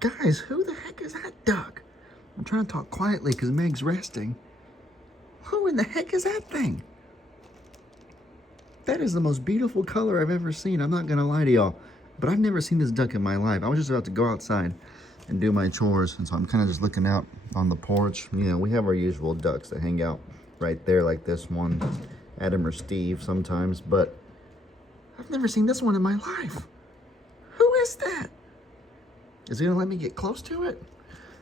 Guys, who the heck is that duck? I'm trying to talk quietly because Meg's resting. Who in the heck is that thing? That is the most beautiful color I've ever seen. I'm not gonna lie to y'all, but I've never seen this duck in my life. I was just about to go outside and do my chores, and so I'm kind of just looking out on the porch. You know, we have our usual ducks that hang out right there, like this one, Adam or Steve sometimes, but I've never seen this one in my life. Who is that? Is he gonna let me get close to it?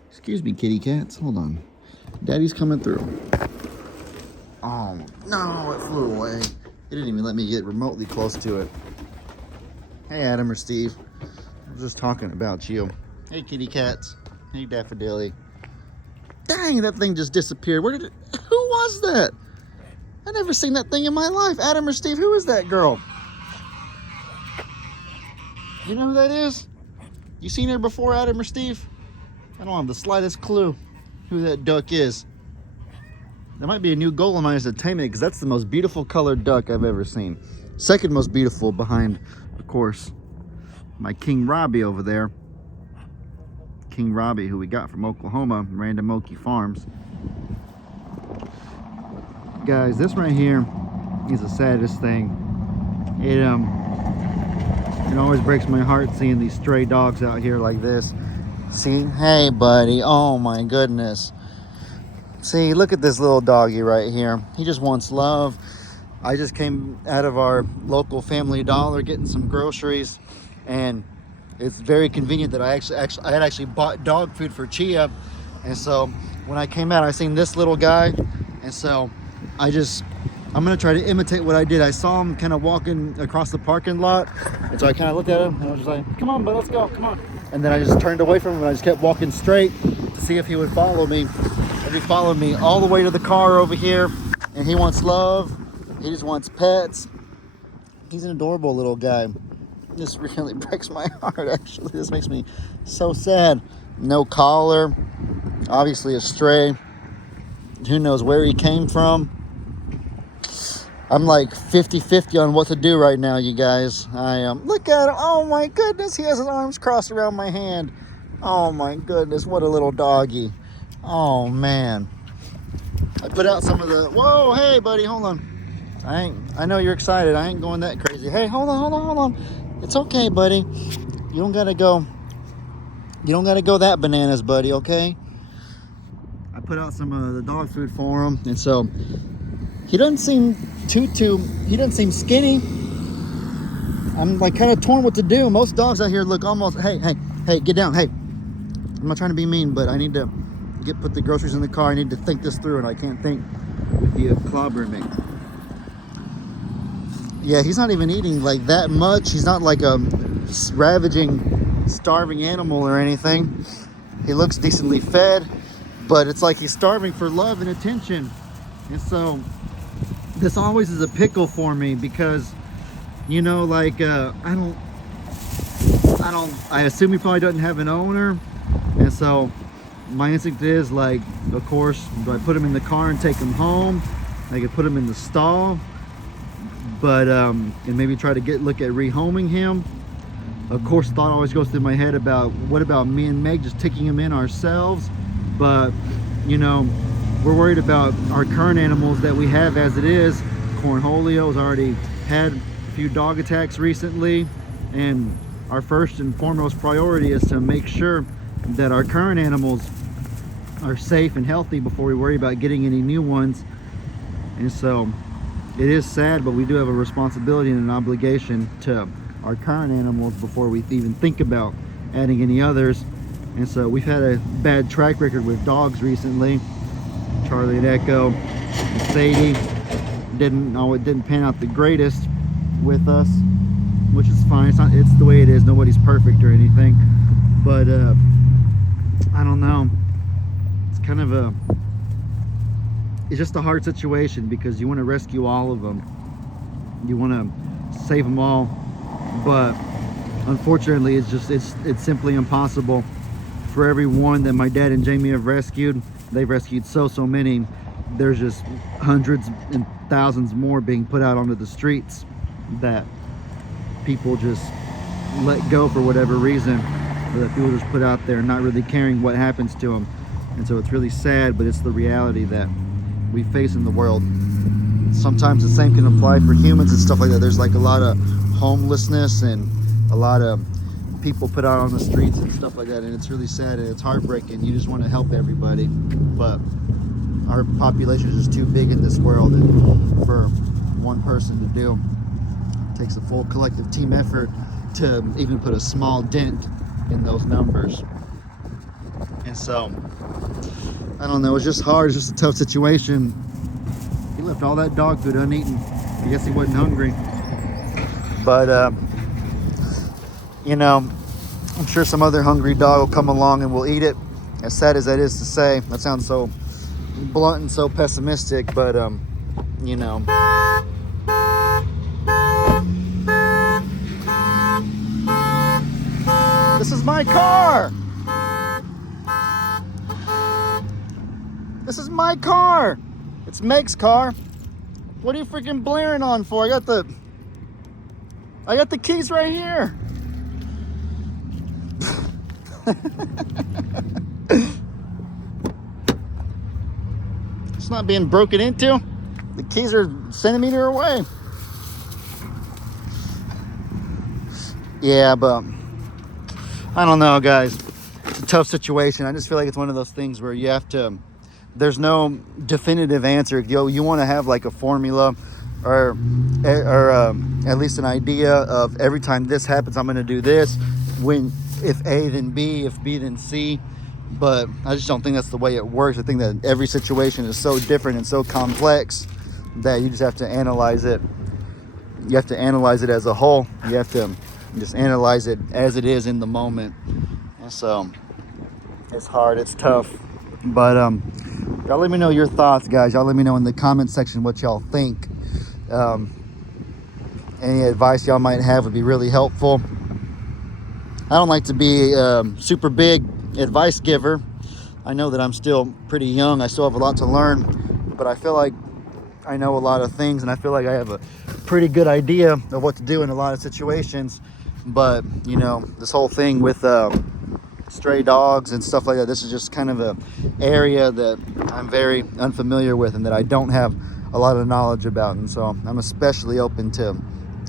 Excuse me, kitty cats. Hold on. Daddy's coming through. Oh, no, it flew away. It didn't even let me get remotely close to it. Hey, Adam or Steve. I was just talking about you. Hey, kitty cats. Hey, Daffodilly. Dang, that thing just disappeared. Where did it? Who was that? I never seen that thing in my life. Adam or Steve, who is that girl? You know who that is? You seen her before, Adam or Steve? I don't have the slightest clue who that duck is. That might be a new goal of mine, is to tame it, because that's the most beautiful colored duck I've ever seen. Second most beautiful behind, of course, my King Robbie over there. King Robbie, who we got from Oklahoma, Random Okie Farms. Guys, this right here is the saddest thing. It always breaks my heart seeing these stray dogs out here like this. See, hey buddy, oh my goodness. See, look at this little doggy right here. He just wants love. I just came out of our local Family Dollar getting some groceries, and it's very convenient that I had actually bought dog food for Chia. And so when I came out, I seen this little guy, and so I'm gonna try to imitate what I did. I saw him kind of walking across the parking lot, and so I kind of looked at him and I was just like, come on, bud, let's go, come on. And then I just turned away from him and I just kept walking straight to see if he would follow me. And he followed me all the way to the car over here, and he wants love. He just wants pets. He's an adorable little guy. This really breaks my heart, actually. This makes me so sad. No collar, obviously a stray. Who knows where he came from. I'm like 50-50 on what to do right now, you guys. I am. Look at him. Oh my goodness, he has his arms crossed around my hand. Oh my goodness, what a little doggy. Oh man. I put out some of the, whoa, hey buddy, hold on. I know you're excited. I ain't going that crazy. Hey, hold on. It's okay, buddy. You don't gotta go that bananas, buddy, okay? I put out some of the dog food for him, and so he doesn't seem he doesn't seem skinny. I'm like kind of torn what to do. Most dogs out here look almost, hey, get down, hey. I'm not trying to be mean, but I need to put the groceries in the car. I need to think this through, and I can't think with you clobbering me. Yeah, he's not even eating like that much. He's not like a ravaging, starving animal or anything. He looks decently fed, but it's like he's starving for love and attention. And so this always is a pickle for me, because, you know, like, I assume he probably doesn't have an owner. And so my instinct is, like, of course, do I put him in the car and take him home? I could put him in the stall, but and maybe try to look at rehoming him. Of course, thought always goes through my head about, what about me and Meg just taking him in ourselves? But, you know, we're worried about our current animals that we have as it is. Cornholio's already had a few dog attacks recently, and our first and foremost priority is to make sure that our current animals are safe and healthy before we worry about getting any new ones. And so it is sad, but we do have a responsibility and an obligation to our current animals before we even think about adding any others. And so we've had a bad track record with dogs recently. Charlie and Echo and Sadie didn't pan out the greatest with us, which is fine. It's the way it is. Nobody's perfect or anything, but I don't know. It's kind of it's just a hard situation, because you want to rescue all of them. You want to save them all, but unfortunately it's simply impossible. For every one that my dad and Jamie have rescued, they've rescued so many. There's just hundreds and thousands more being put out onto the streets that people just let go for whatever reason. or that people just put out there, not really caring what happens to them. And so it's really sad, but it's the reality that we face in the world. Sometimes the same can apply for humans and stuff like that. There's like a lot of homelessness and a lot of people put out on the streets and stuff like that, and it's really sad and it's heartbreaking. You just want to help everybody, but our population is just too big in this world and for one person to do. It takes a full collective team effort to even put a small dent in those numbers. And so I don't know, it's just hard. It's just a tough situation. He left all that dog food uneaten. I guess he wasn't hungry, but you know, I'm sure some other hungry dog will come along and will eat it. As sad as that is to say, that sounds so blunt and so pessimistic, but you know. This is my car. This is my car. It's Meg's car. What are you freaking blaring on for? I got the keys right here. It's not being broken into. The keys are a centimeter away. Yeah, but I don't know, guys. It's a tough situation. I just feel like it's one of those things where you have to, there's no definitive answer. You want to have like a formula or at least an idea of every time this happens, I'm going to do this. When if A, then B, if B, then C. But I just don't think that's the way it works. I think that every situation is so different and so complex that you just have to analyze it. You have to analyze it as a whole. You have to just analyze it as it is in the moment. And so it's hard, it's tough. But y'all let me know your thoughts, guys. Y'all let me know in the comment section what y'all think. Any advice y'all might have would be really helpful. I don't like to be super big advice giver. I know that I'm still pretty young. I still have a lot to learn, but I feel like I know a lot of things, and I feel like I have a pretty good idea of what to do in a lot of situations. But you know, this whole thing with stray dogs and stuff like that, this is just kind of a area that I'm very unfamiliar with and that I don't have a lot of knowledge about. And so I'm especially open to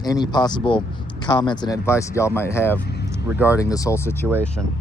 any possible comments and advice that y'all might have regarding this whole situation.